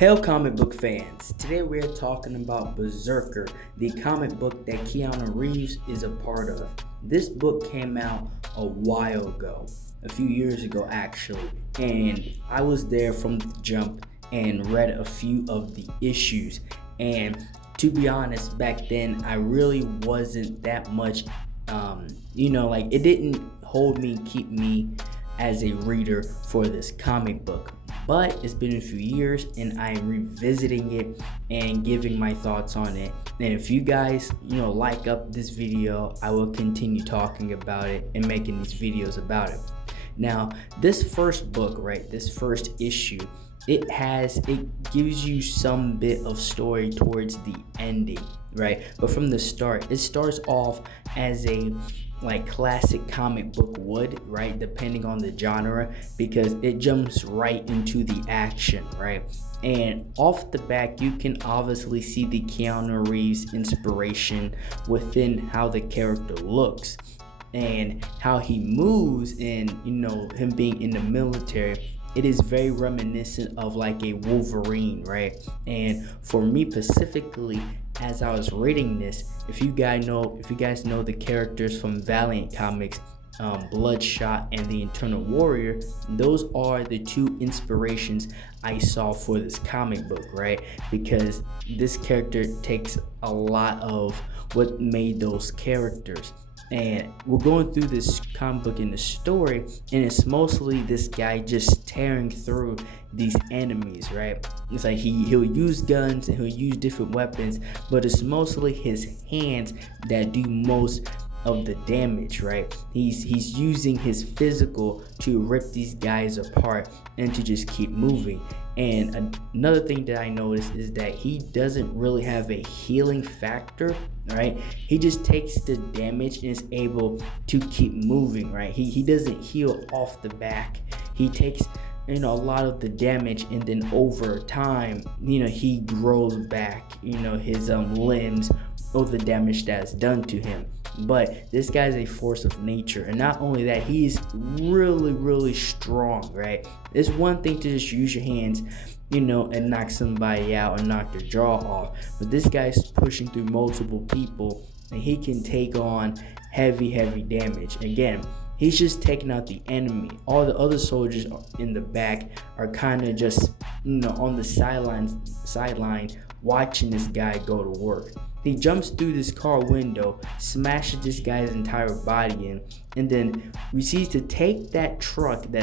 Hail comic book fans! Today we are talking about Berserker, the comic book that Keanu Reeves is a part of. This book came out a while ago, a few years ago actually, and I was there from the jump and read a few of the issues. And to be honest, back then I really wasn't that much, it didn't keep me as a reader for this comic book. But it's been a few years and I am revisiting it and giving my thoughts on it. And if you guys, like up this video, I will continue talking about it and making these videos about it. Now, this first book, right, this first issue, it gives you some bit of story towards the ending, right? But from the start, it starts off as a classic comic book would, right, depending on the genre, because it jumps right into the action, right? And off the back, you can obviously see the Keanu Reeves inspiration within how the character looks and how he moves, and him being in the military. It is very reminiscent of like a Wolverine, right? And for me specifically, as I was reading this, if you guys know the characters from Valiant Comics, Bloodshot and the Eternal Warrior, those are the two inspirations I saw for this comic book, right? Because this character takes a lot of what made those characters. And we're going through this comic book in the story, and it's mostly this guy just tearing through these enemies, right? It's like he'll use guns and he'll use different weapons, but it's mostly his hands that do most of the damage, right? He's using his physical to rip these guys apart and to just keep moving. And another thing that I noticed is that he doesn't really have a healing factor, right? He just takes the damage and is able to keep moving, right? He doesn't heal off the back. He takes a lot of the damage, and then over time, he grows back, his limbs, or the damage that's done to him. But this guy's a force of nature, and not only that, he's really strong, right? It's one thing to just use your hands, and knock somebody out and knock their jaw off, but this guy's pushing through multiple people, and he can take on heavy damage. Again, he's just taking out the enemy. All the other soldiers in the back are kind of just, on the sideline watching this guy go to work. He jumps through this car window, smashes this guy's entire body in, and then proceeds to take that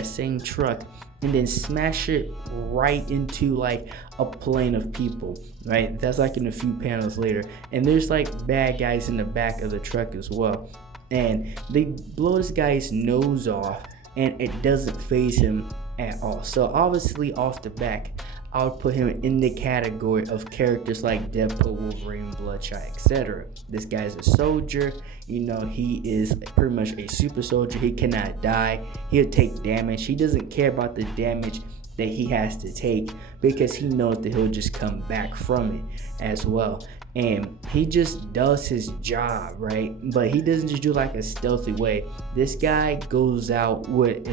same truck, and then smash it right into like a plane of people, right? That's like in a few panels later. And there's like bad guys in the back of the truck as well. And they blow this guy's nose off, and it doesn't faze him at all. So obviously off the back, I would put him in the category of characters like Deadpool, Wolverine, Bloodshot, etc. This guy's a soldier, he is pretty much a super soldier. He cannot die. He'll take damage. He doesn't care about the damage that he has to take, because he knows that he'll just come back from it as well. And he just does his job, right? But he doesn't just do like a stealthy way. This guy goes out with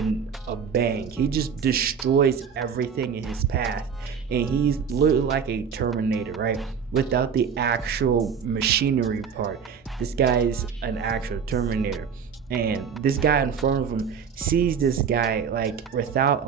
a bang. He just destroys everything in his path. And he's literally like a Terminator, right? Without the actual machinery part. This guy is an actual Terminator. And this guy in front of him sees this guy without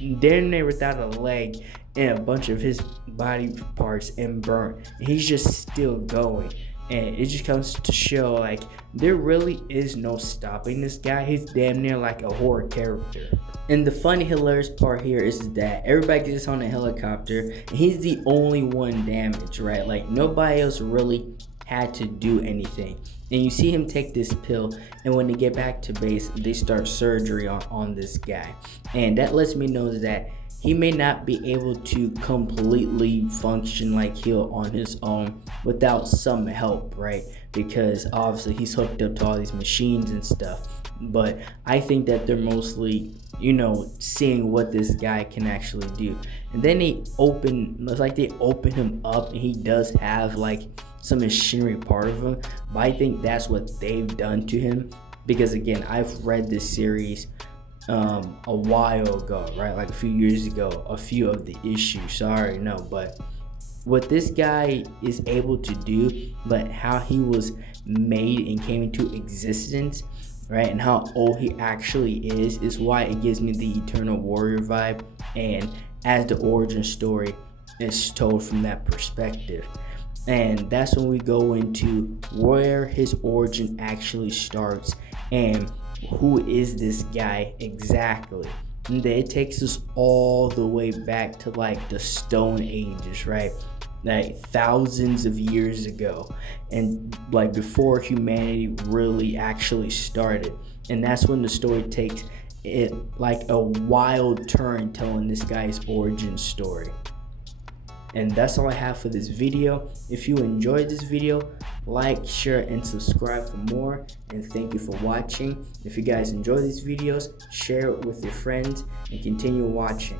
without a leg and a bunch of his body parts and burnt. And he's just still going. And it just comes to show there really is no stopping this guy. He's damn near like a horror character. And the funny, hilarious part here is that everybody gets on a helicopter, and he's the only one damaged, right? Nobody else really had to do anything. And you see him take this pill, and when they get back to base, they start surgery on this guy. And that lets me know that he may not be able to completely function like he'll on his own without some help, right? Because obviously he's hooked up to all these machines and stuff. But I think that they're mostly, seeing what this guy can actually do. And then they open him up, and he does have some machinery part of him. But I think that's what they've done to him, because again, I've read this series a while ago, right? Like a few years ago, a few of the issues. So I already know, but what this guy is able to do, but how he was made and came into existence, right? And how old he actually is why it gives me the Eternal Warrior vibe. And as the origin story is told from that perspective. And that's when we go into where his origin actually starts and who is this guy exactly. And it takes us all the way back to like the Stone Ages, right? Like thousands of years ago, and like before humanity really actually started. And that's when the story takes it like a wild turn, telling this guy's origin story. And that's all I have for this video. If you enjoyed this video, like, share, and subscribe for more. And thank you for watching. If you guys enjoy these videos, share it with your friends and continue watching.